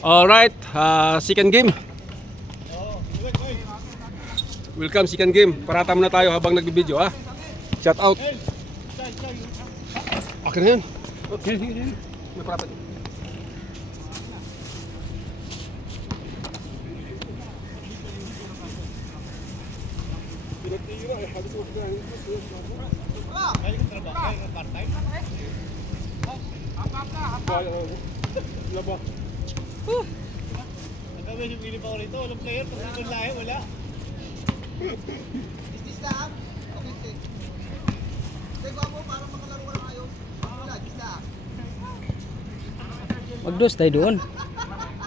Alright, second game. Welcome, second game. Parata muna tayo habang nagbibideo, ha? Shout out. Akin na yan. Okay, sige. May parata. Nagkabay yung pilip ako rito, walang player, pag ito lahi, wala. Is this lang? Okay, sige. Sige ba mo, parang makalaro ka lang kayo? Wala, is lang. Magdos tayo doon.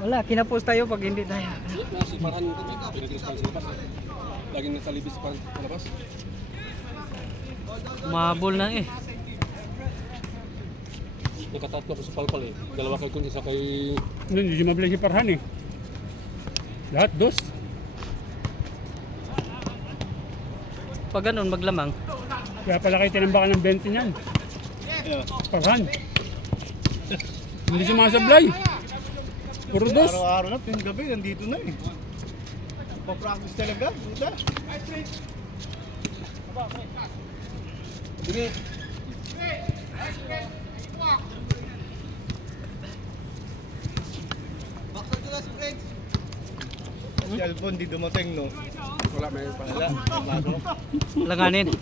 Wala, kinapos tayo pag hindi tayo. Si Parhan, pinagilis pa sa labas. Laging nasa libis pa sa labas. Mabol na eh. Nakatatlo ko sa palpal eh. Dalawa kay kun, isa kay... Hindi mabili si Parhan eh. Lahat dos. Pag ganun, maglamang. Kaya pala kayo tinambakan ng 20 niyan. Parhan. Hindi sumasablay. Puro dos. Araw-araw na, yung gabi, nandito na eh. Pa-practice talaga, puta. Sige. Baksan ko na si Friends. Si Alvon, di dumating, no? Wala, may pala. Wala, bago. Langanin.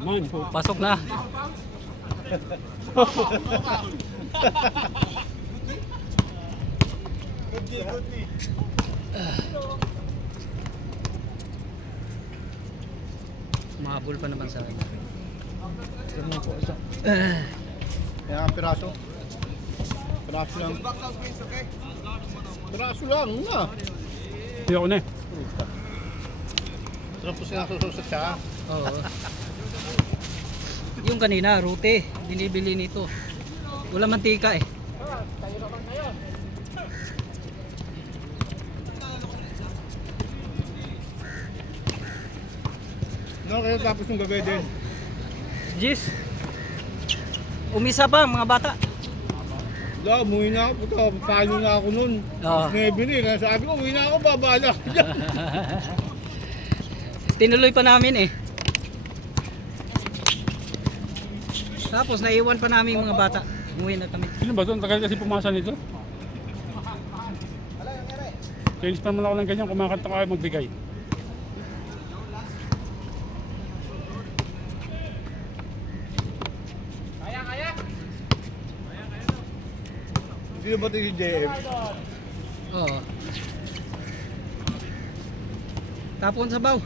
Man, Pasok na. Mabol pa naman sa akin. Kaya ang piraso. Piraso lang. Piraso lang, nga. hindi ako na eh. Sarap po sinasususat siya. Oo. Yung kanina, rute. Binibili nito. Wala mantika eh. No, kaya tapos ng gabi din. Jis. Umisa pa mga bata. Wala, umuwi na ako. Puta, paano na ako nun. Oo. Tapos nebili. Kaya sabi ko, umuwi na ako, babala ko dyan. Tinuloy pa namin eh. Tapos naiwan pa namin mga bata. Umuwi na kami. Sino ba ito? Ang tagal kasi pumasa nito. Kainis pa naman ako ng ganyan, kumakanta ka kayo magbigay. Sino ba ito si JM? Oo. Tapon sa baw.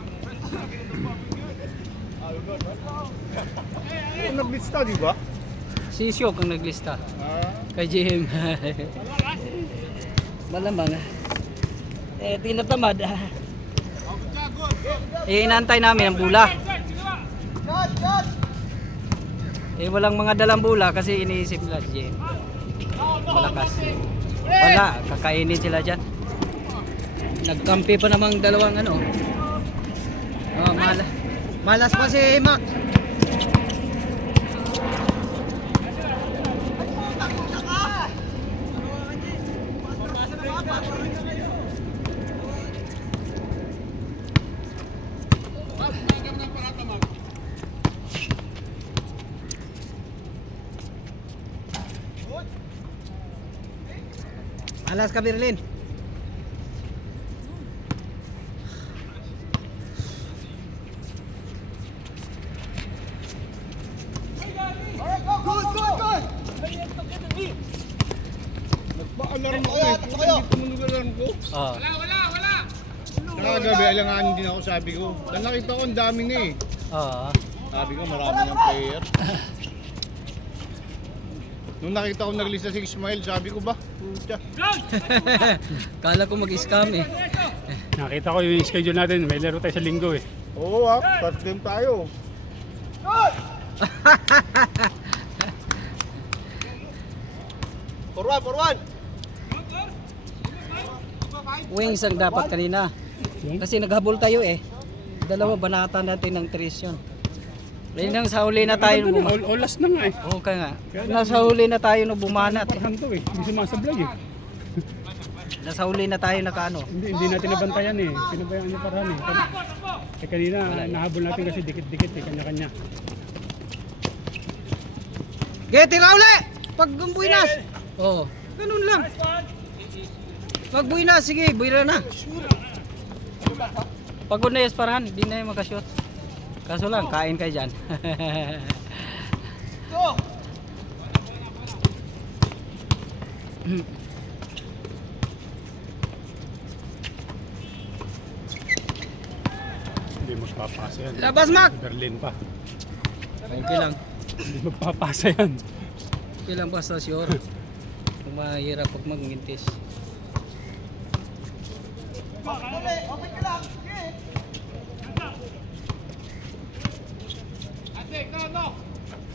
Ano nag-lista, di ba? Si Syok ang naglista. Ah. Kay JM. Malamang. Eh, tinatamad. Eh, inaantay namin ang bula. Eh, walang mga dalang bula kasi iniisip nila si JM. Malakas. Wala, kakainin sila dyan. Nagkampi pa namang dalawang ano. Oh, malas pa si Mac. Alas ka, Berlin. Nagpa-alarm ako eh. Puta, hindi tumunog alarm ko. Oh. Saka gabi, alanganin din ako, sabi ko. Dahil nakita ko, ang dami na eh. Oo. Sabi ko, marami ng player. Nung nakita ko naglista si Ismail, sabi ko ba? Puta. Kala ko mag-scam eh. Nakita ko yung schedule natin, may laro tayo sa linggo eh. Oo first game tayo. Forward! Wings ang dapat kanina. Kasi naghabol tayo eh. Dalawa banata natin ng 3 yun. Nang sa huli na tayo Ganda na, bumanat. olas na nga eh. Okay nga. Nasa huli na tayo no bumanat. Parhan to eh. Hindi sumasablay eh. Nasa huli na tayo nakaano. Hindi natin nabantayan eh. Pinabayaan niya Parhan eh. Kanina nahabol natin kasi dikit-dikit eh. Kanya-kanya. Tira uli! Pag buinas! Oo. Ganun lang. Pag buinas, sige, buira na. Pagod na yes Parhan, di na yung makashoot. Kaso lang, kain kayo dyan. Go! Hindi magpapasa yan. Labas, Mac! Berlin pa. Okay lang. Hindi magpapasa yan. Okay lang basta sure. Kung mahirap pag magintis. Uli, open ka lang.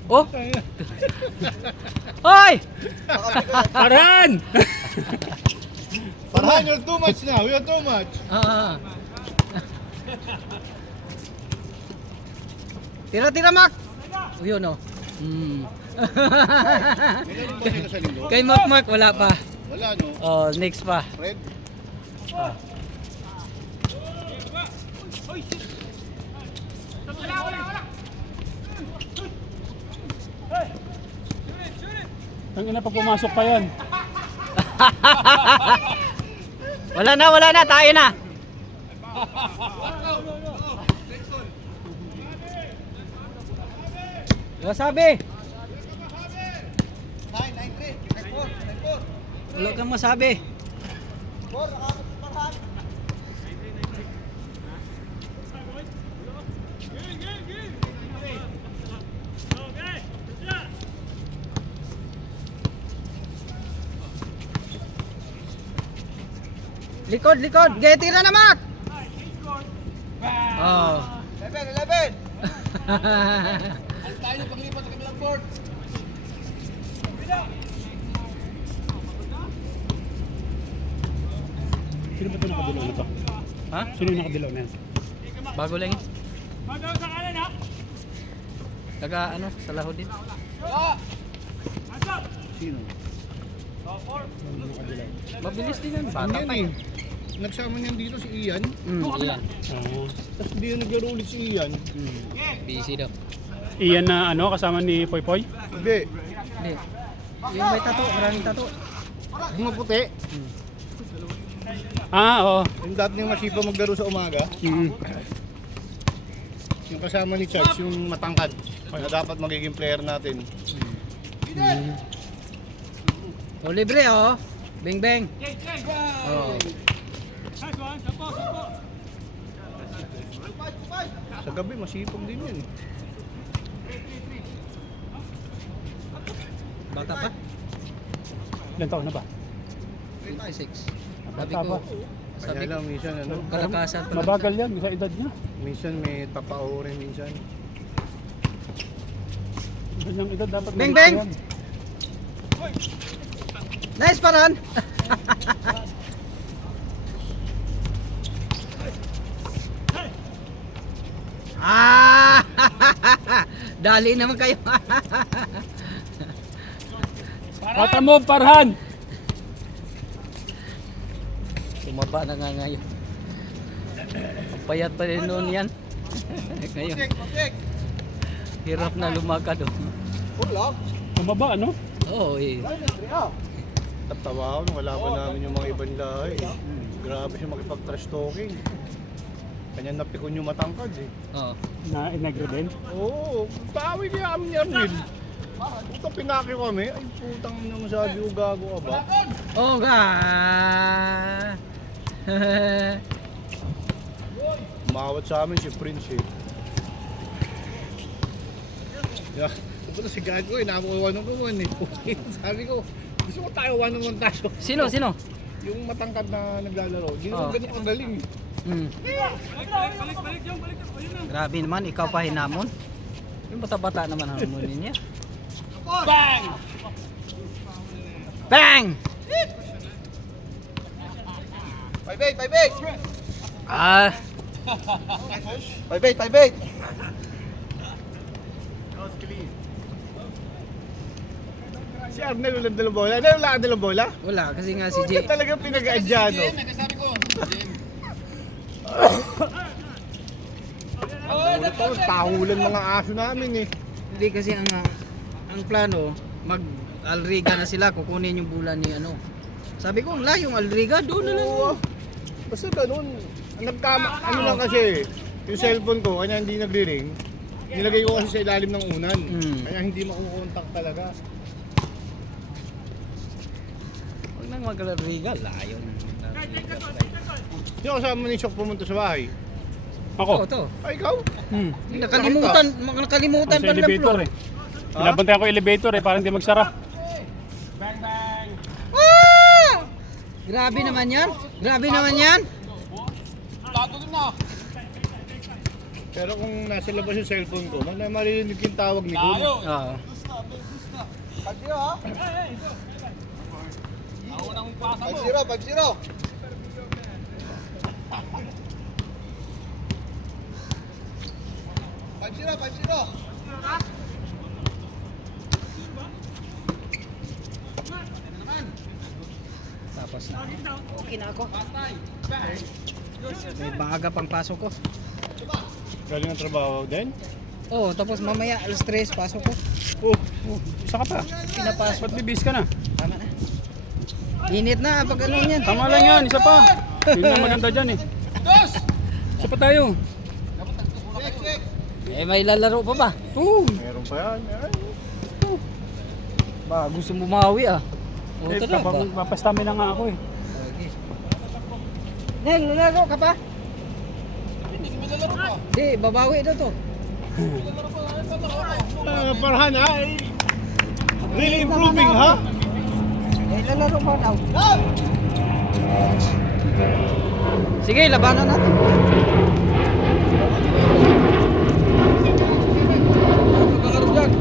Oh! Hoy! Parhan! Parhan, you're too much now. You're too much. Tira-tira, Mac! O yun, oh. Meron ba sila sa linggo? Kay Mac, wala pa. Wala, no? Oh, next pa. Red? Tangina pag pumasok pa yan. Wala na, tayo na. Masabi. 9-9-3. 9-4. Wala kang masabi. 4, nakakot si Parhan. Likod. Tira na, Mac. Oh. 11. Ang tayo paglipat sa kabilang board. Sino ba ito nakadilaw na to? Ha? Sino yung nakadilaw na yan? Bago lang yun. Taga ano, sa laho din. Sino? Mabilis din yun. Bata Yan pa eh. yun. Nagsama niyan dito si Ian. Iyan. Oo. Tapos hindi na naglaro ulit si Ian. Busy daw. Iyan na ano, kasama ni Poy Poy? Hindi. Hindi. Yung may tato, maraming tato. Yung maputi. Ah, oo. Yung dati niyang masipa maglaro sa umaga. Yung kasama ni Charles, yung matangkad. Na dapat magiging player natin. O libre oh. Beng beng. Oh. Sa gabi, masipag din yun. Bata pa? Ilan taon na ba? 26. Sabi Bata ko, pa. Kaya lang, minsan ano, kalakasan pa lang. Mabagal yan sa edad niya. minsan may tapao rin minsan. Ganyang edad dapat Beng, malit beng! yan. Nice Parhan. Ah! Dali naman kayo. Bata mo, Parhan! Tumaba na nga ngayon. Payat pa rin noon yan. Ngayon, hirap na lumakad. Wala. Tumaba, ano? Oo eh. Tatawa ako nung wala pa namin yung mga ibang lahi. Grabe siya makipag-trash talking. Kanya napikon yung matangkad eh. Oo. Na inagro din? Oo, tawid niya kami ni Arnel. Puta pinaki kami. Ay putang na masabi ko gago ka ba? Oh ga. Umawat sa amin si Prince eh. Yeah. Pupunta si Gago eh, nakakuha ng kuwan eh. Sabi ko, gusto mo tayo one-on-one tayo. Sino? Yung matangkad na naglalaro, hindi Oh. naman ganun kagaling eh. Grabe naman, ikaw pa hinamon. Yung bata-bata naman hamunin niya. Bang! Bang! 5-8! Ah, 5-8. Si Arnel ulang dalang bola. Ano wala ka dalang bola? Wala, kasi nga si Hindi Jay. talaga pinag-aadya, no? Ito, tahulan mga aso namin eh. Hindi kasi ang plano, mag-Alriga na sila, kukunin yung bola ni ano. Sabi ko, ang layong Alriga, doon na lang. Oo. Basta ganun. Ano lang kasi, yung cellphone ko, kanya hindi nagre-ring. Nilagay ko kasi sa ilalim ng unan. Kaya hindi makukontak talaga. Huwag nang mag-Alriga, layo na. Sino kasama ni Shock pumunta sa bahay? Ako. Ito. Ay, ikaw? Nakalimutan Sa pa ng elevator floor. eh. Pinabantayan ko yung elevator eh, para hindi magsara. Ah! Grabe naman yan. Pero kung nasa labas yung cellphone ko, marinig yung tawag ni Kun. Oo. Pag-zero. Tapos na. Okay na ako. May baga pang pasok ko. Galing ang trabaho din? Oh, tapos mamaya alas 3 pasok ko. Isa ka pa. Pinapasok. Ba't libis ka na? Tama na. Init na pag ano yan. Tama lang yan, isa pa. Yun ang maganda dyan eh. Isa pa tayo. Eh may lalaro pa ba? Meron pa yan. Ay. Ba, gusto mo mawi ah. O Eh, tara ba? papastamina nga ako eh. Okay. Nel, lalaro ka pa? Hindi, babawi daw to. Parhan ha? Really improving ha? Eh, lalaro pa daw. Sige, labanan natin. Magkakarap dyan.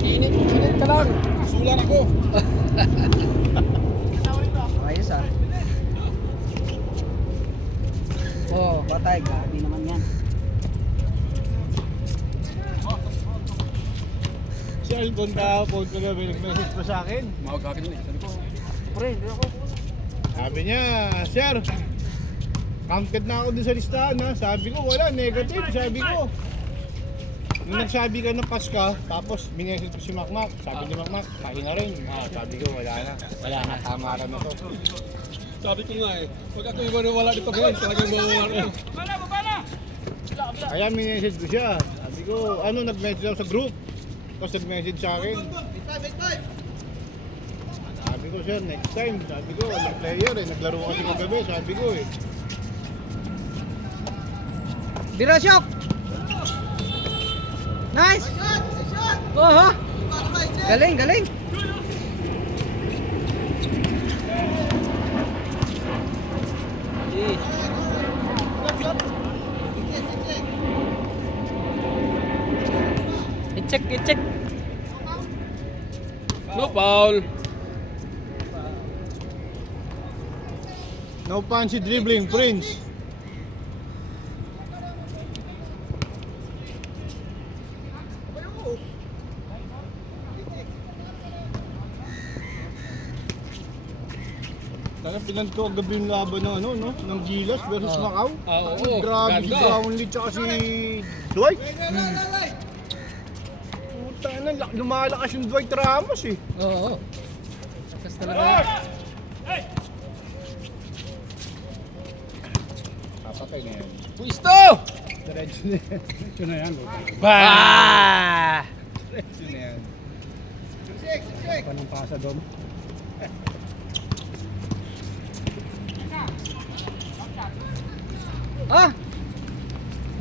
Init ka lang. Sulan ako. Ayos ah. Oh, patay. Grabe naman yan. Si Alton kahapon ko na nag-message pa sa akin. Mawag ka akin yun eh. Sabi ko, Pre, hindi ako. Sabi niya, Sir, counted na ako dun sa listahan ha. Sabi ko, wala, negative. Sabi ko. Nung nagsabi ka ng pass ka, tapos minessage ko si Makmak. Sabi ni Makmak, pahinga rin. Sabi ko, wala na. Wala na, tama na to. sabi ko nga eh. Huwag ako iwan-wala dito ngayon. Talagang mawawala ito. Kaya minessage ko siya. Sabi ko, nag-message ako sa group. Tapos nag-message sa akin. Sabi ko, sir, next time. Sabi ko, walang player eh. Naglaro kasi kagabi. Sabi ko eh. Birashok! Nice! Oh, galing, galing! I-check. No foul. No fancy dribbling, Prince. Kaya pinag ko gabi yung laban ng ng Gilas versus Macau. Oo. Grabe si Ganda. Brownlee tsaka si Dwight. Puta na, lumalakas yung Dwight Ramos eh. Oo. Kas talaga. Papatay na yan. Pwisto! Diretso na yan. Ito na yan. Ah! Diretso na yan. Panong pasa doon. Ah!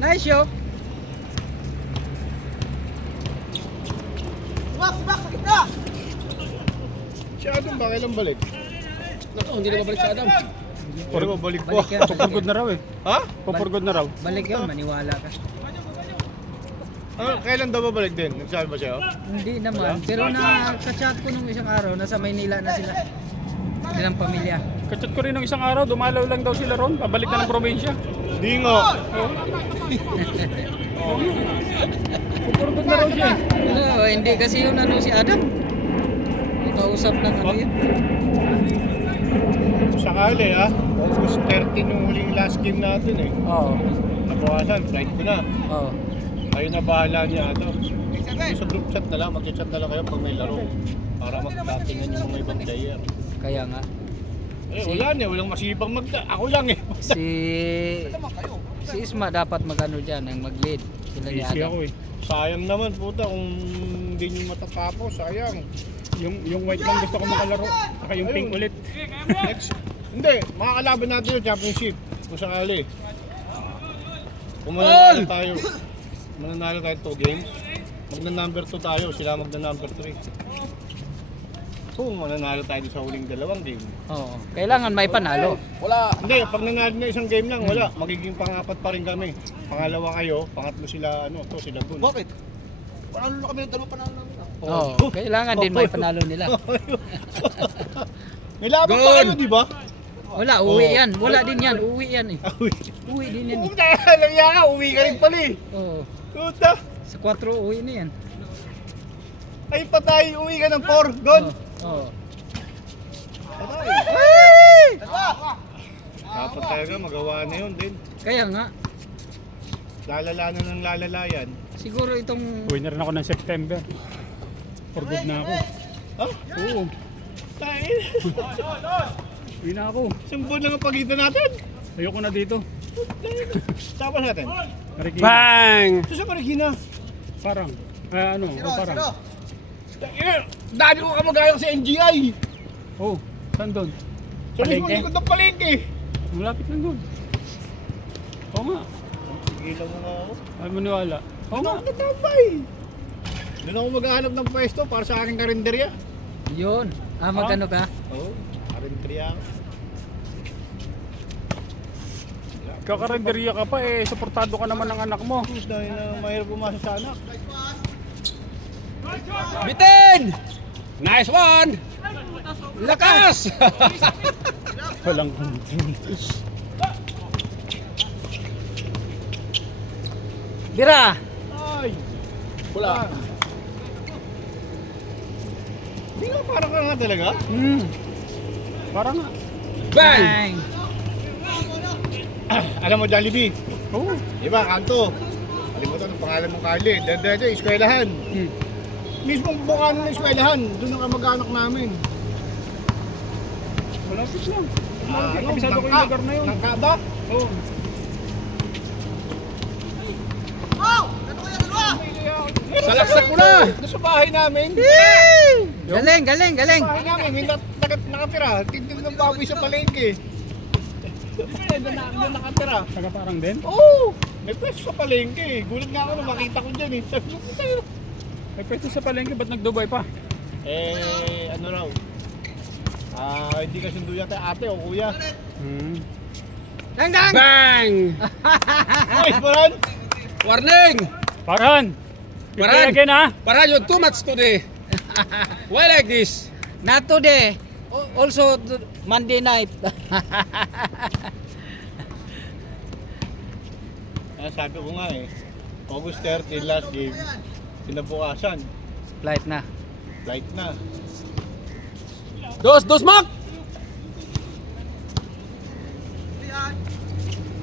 Nice shot! Si Adam ba kailan balik? Naku, hindi na babalik sa Adam. Pero babalik po. Balik yan. Pupurgod na raw eh. Ha? Pupurgod na raw. Balik yun, maniwala ka. Kailan daw babalik din? Nagsabi ba siya? Hindi naman, pero na-chat ko nung isang araw, nasa Maynila na sila. Ilang pamilya. Kachat ko rin ng isang araw, dumalaw lang daw sila ron, pabalik na ng probinsya. Di nga. Pupurgot na raw siya. Ano, hindi kasi yun ano si Adam. May kausap ng ano yun. Sakali August 13 yung huling last game natin eh. Oo. Nabawasan, flight ko na. Oo. Kayo na bahala niya Sa group chat na lang, mag-chat na lang kayo pag may laro. Para magtatingan yung mga ibang player. Kaya nga. Wala na, walang masibang Ako lang eh. Si Isma dapat mag-ano dyan, ang mag-lead. Sila ni Busy Adam. ako eh. Sayang naman puta kung hindi nyo matatapos, sayang. Yung white lang gusto ko makalaro. Saka yung pink ulit. Next, hindi, makakalaban natin yung championship kung sakali. Kung mananalo tayo 2 games, magna-number 2 tayo, sila magna-number 3. Kung mananalo tayo sa huling 2 game. Oo. Kailangan may panalo. Hindi, pag nanalo na isang game lang, wala. Magiging pang-apat pa rin kami. Pangalawa kayo, pangatlo sila, sila dun. Bakit? Panalo na kami ng dalawa panalo namin. Oo. Kailangan din may panalo nila. May laban pa kayo, di ba? Wala, uwi yan. Wala din yan. Uwi yan eh. Uwi din yan eh. Puta, alam niya ka, uwi ka rin pala eh. Oo. Puta, Sa 4 uwi na yan. ay patay, uwi ka ng 4, gone. Oo. Dapat talaga magawa na yun din. Kaya nga, Lalala na ng lalala yan. siguro itong Uwi na rin ako ng September. For good na ako. Ha? Oo. Tayo. Uwi na ako. Isang buwan lang ang pagitan natin. Ayoko na dito. Tapos natin. Marikina. Bang! Ito sa Marikina. Parang. Parang. Dami ko kamag-ayak sa NGI. Oh, saan doon? Sa mismo Palengke? likod ng palengke. Malapit lang doon. Oo nga. Gilaw mo nga ako. Ay maniwala. Oo nga. Natambay. Doon ako maghahanap ng pwesto para sa aking karinderya. yun. Magano ka? Oo, karinderya ako. Kakarenderya ka pa eh. Suportado ka naman ng anak mo. Tapos dahil na mahirap umasa sa anak. Bitin! Nice one! Lakas! Walang control. Bira! Ay! Wala. Hindi ka parang ka nga talaga. Parang nga. Bang! Alam mo, Jollibee. Oo. Diba, kanto. Kalimutan ang pangalan mong Carly. Dada, eskwelahan. Mismong bukan ng eskwelahan. Doon ang kamag-anak namin. Malapit lang. Kabisado ko yung lugar na yun. Nangka ba? Oo. Salaksak ko na! Doon sa bahay namin. Galing, galing, galing. Bahay namin, may nakatira. Tignan ng baboy sa palengke. Doon nakatira. Taga parang din. Oo! May pwesto sa palengke. Gulat nga ako na makita ko dyan eh. Sabi ko, "Puta, Ay pwesto sa palengke, ba't nag-Dubai pa? ano raw? Hindi ka sundo yata ate o kuya. Dang, dang! Bang! Nice, Baran! Warning! Paran! You play Paran! again ha? Para you too much today. Why like this? Not today. Also Monday night. Sabi ko nga eh, August 13 last game, kinabukasan, Flight na. flight na. Dos Mark!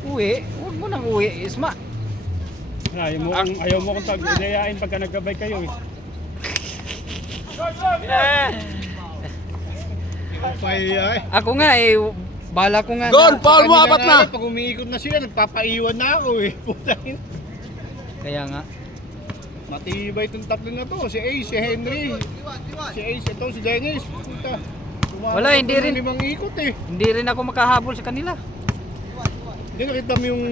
Uwi? Huwag mo nang uwi, Isma. Ayaw mo kong tag-ideyain pagka nagkabay kayo eh. Ay, Ako nga eh, bala ko nga Gol! na. Paul mo, apat na! Pag umiikot na sila, nagpapaiwan na ako eh. Putang. Kaya nga. Matibay itong tatlo na to. Si Ace, si Henry. Si Ace, ito, si Dennis. Puta. Wala, hindi rin. Limang ikot eh. Hindi rin ako makahabol sa kanila. Hindi nakita mo yung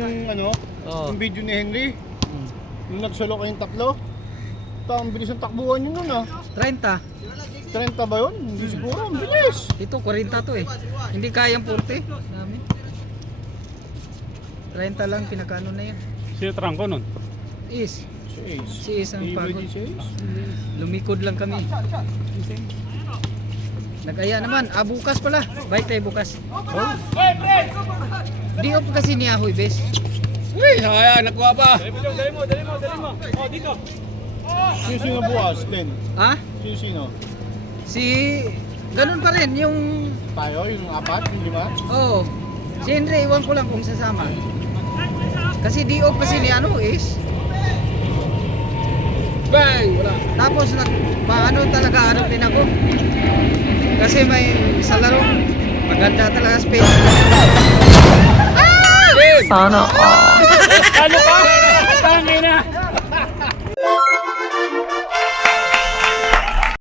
Oo. yung video ni Henry? Yung nagsalo kayong tatlo? Ang bilis ng takbuhan yun nun ah. 30. 30 ba yun? Hindi siguro, ang bilis. Ito, 40 to eh. Hindi kayang 40. Namin. 30 lang, pinakano na yan. Sino trangko nun? Is. Si Ace. Si Is ang Iba pagod. di si Ace. Lumikod lang kami. Nag-aya naman. Bukas pala. Bye tayo bukas. Di off kasi ni Ahoy, bes. Uy, sayang, nakuha pa. Dali mo. Oh, dito. Sino bukas? Ten. Ha? Sino? Si... Ganun pa rin, yung... Tayo, yung 4, yung 5? Oo. Si Henry, iwan ko lang kung sasama. Kasi di off kasi ni ano is. Bang! Wala. Tapos paano talaga ano din ako. Kasi may sa laro maganda talaga space. Game! Sana all. Talo ka?